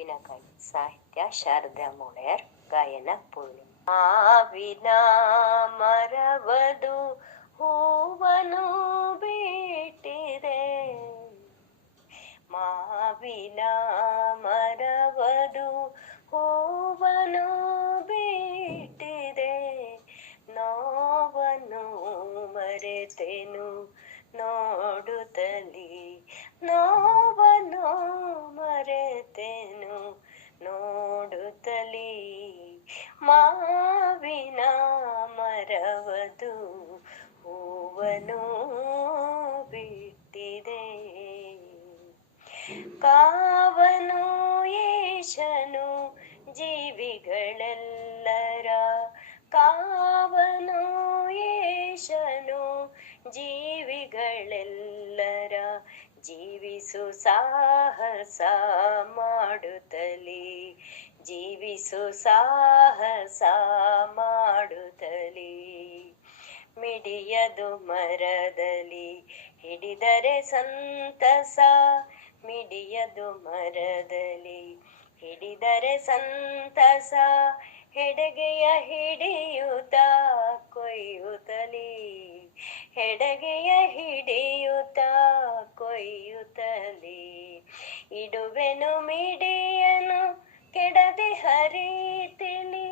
ಉಪ್ಪಿನಕಾಯಿ. ಸಾಹಿತ್ಯ ಶಾರದಾ ಮೊಳೆಯರ್. ಗಾಯನ ಪೂರ್ಣಿಮಾ. ಮಾವಿನ ಮರವದು ಹೂವನು ಬಿಟ್ಟಿದೆ, ಮಾವಿನ ಮರವದು ಹೂವನು ಬಿಟ್ಟಿದೆ, ನೋವನ್ನು ಮರೆತೆನು ನೋಡುತ್ತಲಿ, ನೋವನ್ನು ಮರೆತೆನು ನೋಡುತ್ತಲಿ, ಮಾವಿನ ಮರವದು ಹೂವನು ಬಿಟ್ಟಿದೆ. ಕಾವನು ಈಶನು ಜೀವಿಗಳೆಲ್ಲರ, ಕಾವನು ಈಶನು ಜೀವಿಗಳೆಲ್ಲರ, ಜೀವಿಸು ಸಾಹಸ ಮಾಡುತ್ತಲಿ, ಜೀವಿಸು ಸಾಹಸ ಮಾಡುತ್ತಲಿ, ಮಿಡಿಯದು ಮರದಲ್ಲಿ ಹಿಡಿದರೆ ಸಂತಸ, ಮಿಡಿಯದು ಮರದಲ್ಲಿ ಹಿಡಿದರೆ ಸಂತಸ, ಹೆಡಗೆಯ ಹಿಡಿಯುತ್ತ ಕೊಯ್ಯುತ್ತಲಿ, ಹೆಡಗೆಯ ಹಿಡಿಯುತ್ತ ಕೊಯ್ಯುತ್ತಲಿ, ಇಡುವೆನು ಮಿಡಿಯನು ಕೆಡದೆ ಹರಿತಿಲಿ,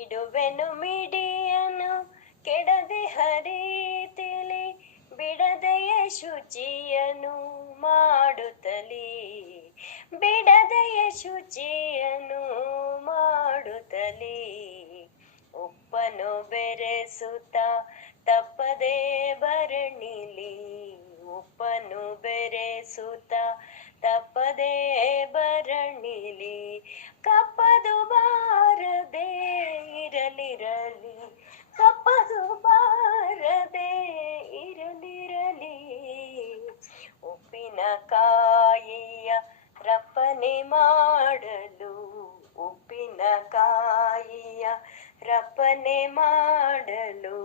ಇಡುವೆನು ಮಿಡಿಯನು ಕೆಡದೆ ಹರಿತಿಲಿ, ಬಿಡದೆಯ ಶುಚಿಯನು ಮಾಡುತ್ತಲಿ, ಬಿಡದೆಯ ಶುಚಿಯನು ಮಾಡುತ್ತಲಿ, ಉಪ್ಪನು ಬೆರೆಸುತ್ತ ತಪ್ಪದೆ ಬರಣಿಲಿ, ಉಪ್ಪನು ಬೆರೆಸುತ್ತ ತಪ್ಪದೆ ಬರಣಿಲಿ, ಕಪ್ಪದು ಬಾರದೆ ಇರಲಿರಲಿ, ಕಪ್ಪದು ಬಾರದೆ ಇರಲಿರಲಿ, ಉಪ್ಪಿನಕಾಯಿಯ ರಪ್ಪನೆ ಮಾಡಲು, ಉಪ್ಪಿನಕಾಯಿಯ ರಪ್ಪನೆ ಮಾಡಲು,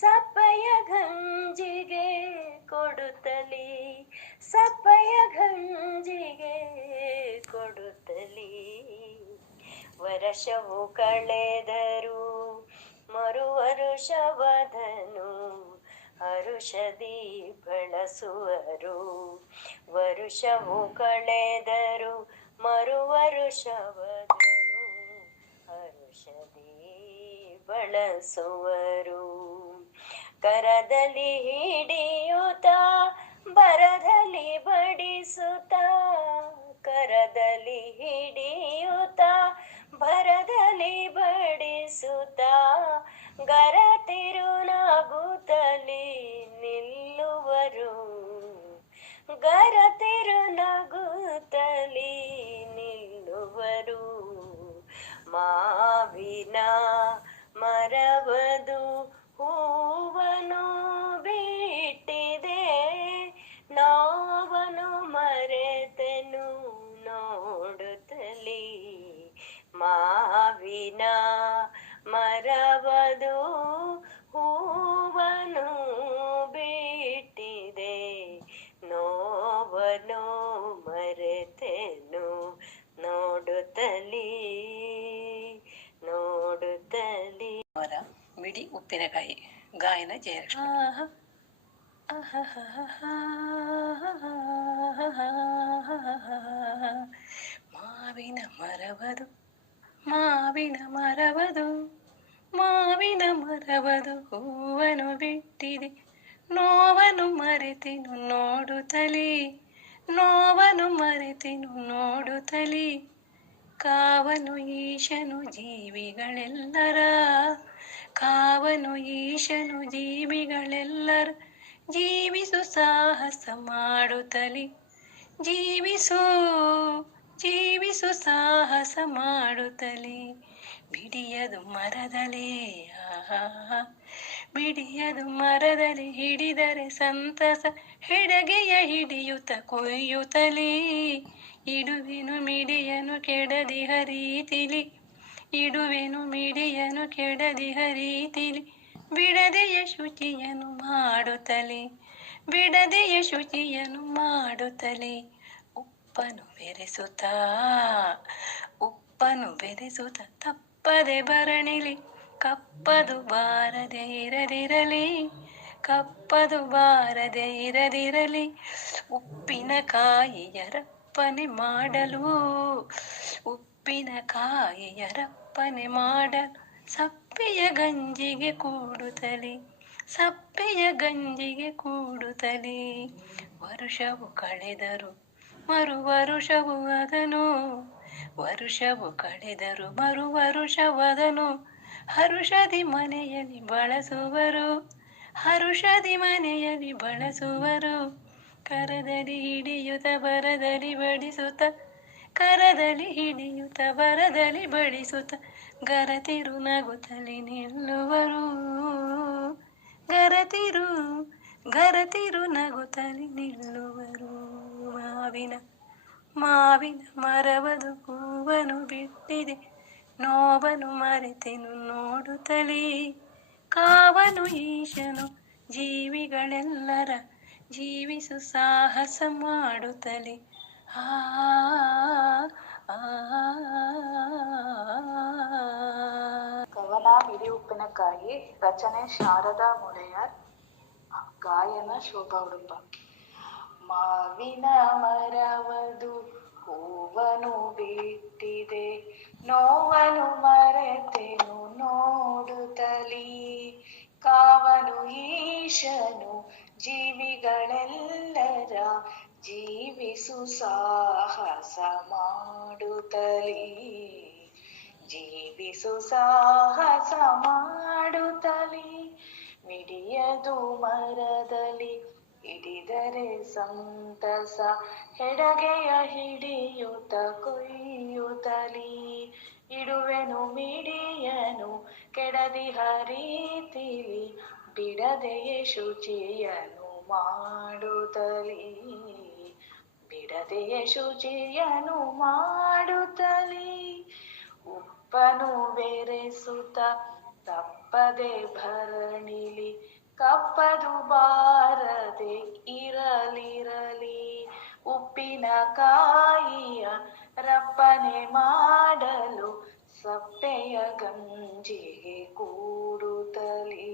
ಸಪ್ಪೆಯ ಗಂಜಿಗೆ ಕೊಡುತ್ತಲಿ, ಸಪ್ಪೆಯ ಗಂಜಿಗೆ ಕೊಡುತ್ತಲಿ, ವರ್ಷವು ಕಳೆದರು ಮರುವರುಷವದನು ಹರುಷದಿ ಬಳಸುವರು, ವರುಷವು ಕಳೆದರು ಮರುವರುಷವದನು ಹರುಷದಿ ಬಳಸುವರು, ಕರದಲ್ಲಿ ಹಿಡಿಯುತ್ತ ಬರದಲ್ಲಿ ಬಡಿಸುತ್ತ, ಕರದಲ್ಲಿ ಹಿಡಿಯುತ್ತ ಬರದಲ್ಲಿ ಬಡಿಸುತ್ತ, ಗರತಿರು ನಗುತ್ತಲಿ ನಿಲ್ಲುವರು, ಗರತಿರು ನಗುತ್ತಲಿ ನಿಲ್ಲುವರು, ಮಾವಿನ ಮರವದು ಹೂವನು ಬಿಟ್ಟಿದೆ, ನೋವನ್ನು ಮರೆತೆನು ನೋಡುತ್ತಲಿ, ಮಾವಿನ ಮರವದು ಹೂವನು ಬಿಟ್ಟಿದೆ, ನೋವನ್ನು ಮರೆತೆನು ನೋಡುತ್ತಲಿ ನೋಡುತ್ತಲಿ. ಅವರ ಮಿಡಿ ಉಪ್ಪಿನಕಾಯಿ. ಗಾಯನ ಜಯಲಕ್ಷ್ಮಿ. ಮಾವಿನ ಮರವದು ಮಾವಿನ ಮರವದು ಮಾವಿನ ಮರವದು ಹೂವನು ಬಿಟ್ಟಿದೆ, ನೋವನ್ನು ಮರೆತೆನು ನೋಡುತ್ತಲಿ, ನೋವನ್ನು ಮರೆತೆನು ನೋಡುತ್ತಲಿ, ಕಾವನು ಈಶನು ಜೀವಿಗಳೆಲ್ಲರ, ಕಾವನು ಈಶನು ಜೀವಿಗಳೆಲ್ಲರ, ಜೀವಿಸು ಸಾಹಸ ಮಾಡುತ್ತಲಿ, ಜೀವಿಸು ಜೀವಿಸು ಸಾಹಸ ಮಾಡುತ್ತಲಿ, ಬಿಡಿಯದು ಮರದಲೇ ಬಿಡಿಯದು ಮರದಲ್ಲಿ ಹಿಡಿದರೆ ಸಂತಸ, ಹೆಡಗೆಯ ಹಿಡಿಯುತ್ತ ಕೊಯ್ಯುತ್ತಲಿ, ಇಡುವೆನು ಮಿಡಿಯನು ಕೆಡದಿ ಹರಿತಿಲಿ, ಇಡುವೆನು ಮಿಡಿಯನು ಕೆಡದಿ ಹರಿತಿಲಿ, ಬಿಡದೆಯ ಶುಚಿಯನು ಮಾಡುತ್ತಲಿ, ಬಿಡದೆಯ ಶುಚಿಯನು ಮಾಡುತ್ತಲಿ, ಉಪ್ಪನು ಬೆರೆಸುತ್ತಾ ಉಪ್ಪನು ಬೆರೆಸುತ್ತ ತಪ್ಪದೆ ಭರಣಿಲಿ ಕಪ್ಪದು ಬಾರದೆ ಇರದಿರಲಿ ಕಪ್ಪದು ಬಾರದೆ ಇರದಿರಲಿ ಉಪ್ಪಿನಕಾಯಿಯರಪ್ಪನೆ ಮಾಡಲು ಉಪ್ಪಿನಕಾಯಿಯರಪ್ಪನೆ ಮಾಡಲು ಸಪ್ಪೆಯ ಗಂಜಿಗೆ ಕೂಡುತ್ತಲಿ ಸಪ್ಪೆಯ ಗಂಜಿಗೆ ಕೂಡುತ್ತಲಿ ವರುಷವು ಕಳೆದರು ಮರು ವರುಷವು ಅದನು ವರುಷವು ಕಳೆದರು ಮರು ವರುಷವದನು ಹರುಷದಿ ಮನೆಯಲ್ಲಿ ಬಳಸುವರು ಹರುಷದಿ ಮನೆಯಲ್ಲಿ ಬಳಸುವರು ಕರದಲ್ಲಿ ಹಿಡಿಯುತ್ತ ಬರದಲ್ಲಿ ಬಡಿಸುತ್ತ ಕರದಲ್ಲಿ ಹಿಡಿಯುತ್ತ ಬರದಲ್ಲಿ ಬಡಿಸುತ್ತ ಗರತಿರು ನಗುತ್ತಲಿ ನಿಲ್ಲುವರು ಗರತಿರು ಗರತಿರು ನಗುತ್ತಲಿ ನಿಲ್ಲುವರು ಮಾವಿನ ಮರವದು ಹೂವನು ಬಿಟ್ಟಿದೆ ನೋವನು ಮರೆತೆನು ನೋಡುತ್ತಲೇ ಕಾವನು ಈಶನು ಜೀವಿಗಳೆಲ್ಲರ ಜೀವಿಸು ಸಾಹಸ ಮಾಡುತ್ತಲೇ ಆ ಕವನ ಮಿಡಿ ಉಪ್ಪಿನಕಾಯಿ. ರಚನೆ ಶಾರದಾ ಮುಳೆಯರ್. ಗಾಯನ ಶೋಭಾ ಉಡುಪ. ಮಾವಿನ ಮರವದು ಹೂವನು ಬಿಟ್ಟಿದೆ ನೋವನು ಮರೆತೆನು ನೋಡುತ್ತಲೀ ಕಾವನು ಈಶನು ಜೀವಿಗಳೆಲ್ಲರ ಜೀವಿಸು ಸಾಹಸ ಮಾಡುತ್ತಲೀ ಜೀವಿಸು ಸಾಹಸ ಮಾಡುತ್ತಲೀ ಮಿಡಿಯದು ಮರದಲ್ಲಿ ಹಿಡಿದರೆ ಸಂತಸ ಹೆಡಗೆಯ ಹಿಡಿಯುತ್ತ ಕೊಯ್ಯುತ್ತಲೀ ಇಡುವೆನು ಮಿಡಿಯನು ಕೆಡದಿಹ ರೀತಿಲಿ ಬಿಡದೆಯೇ ಶುಚಿಯನು ಮಾಡುತ್ತಲೀ ಬಿಡದೆಯೇ ಶುಚಿಯನು ಮಾಡುತ್ತಲೀ ಉಪ್ಪನು ಬೆರೆಸುತ್ತ ತಪ್ಪದೆ ಭರಣಿಲಿ ಕಪ್ಪದು ಬಾರದೆ ಇರಲಿರಲಿ ಉಪ್ಪಿನಕಾಯಿಯ ರಪ್ಪನೆ ಮಾಡಲು ಸಪ್ಪೆಯ ಗಂಜಿಗೆ ಕೂಡುತ್ತಲೀ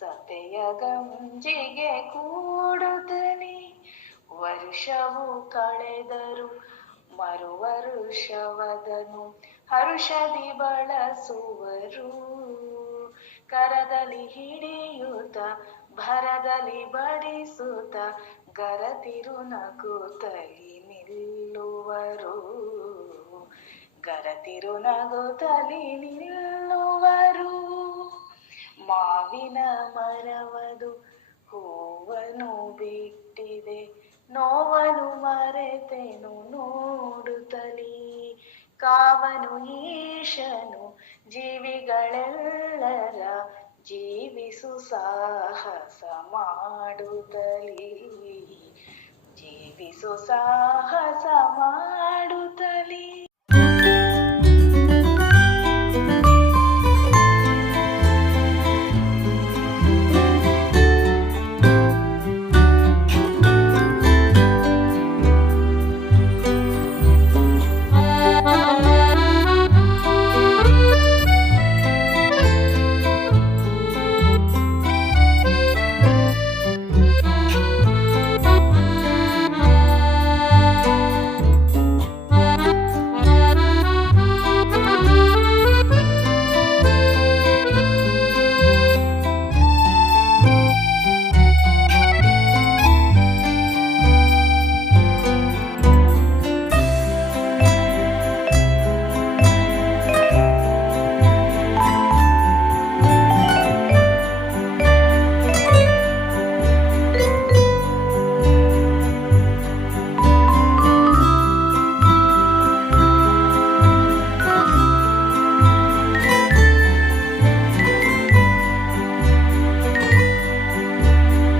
ಸಪ್ಪೆಯ ಗಂಜಿಗೆ ಕೂಡುತ್ತಲೀ ವರ್ಷವು ಕಳೆದರು ಮರು ವರುಷವದನು ಹರುಷದಿ ಬಳಸುವರು ಕರದಲ್ಲಿ ಹಿಡಿಯುತ್ತ ಭರದಲ್ಲಿ ಬಡಿಸುತ್ತ ಗರತಿರು ನಗುತ್ತಲಿ ನಿಲ್ಲುವರು ಗರತಿರು ನಗುತ್ತಲಿ ನಿಲ್ಲುವರು ಮಾವಿನ ಮರವದು ಹೂವನು ಬಿಟ್ಟಿದೆ ನೋವನು ಮರೆತೆನು ನೋಡುತ್ತಲೀ ಕಾವನು ಈಶನು ಜೀವಿಗಳೆಲ್ಲರ ಜೀವಿಸು ಸಾಹಸ ಮಾಡುತ್ತಲೀ ಜೀವಿಸು ಸಾಹಸ ಮಾಡುತ್ತಲೀ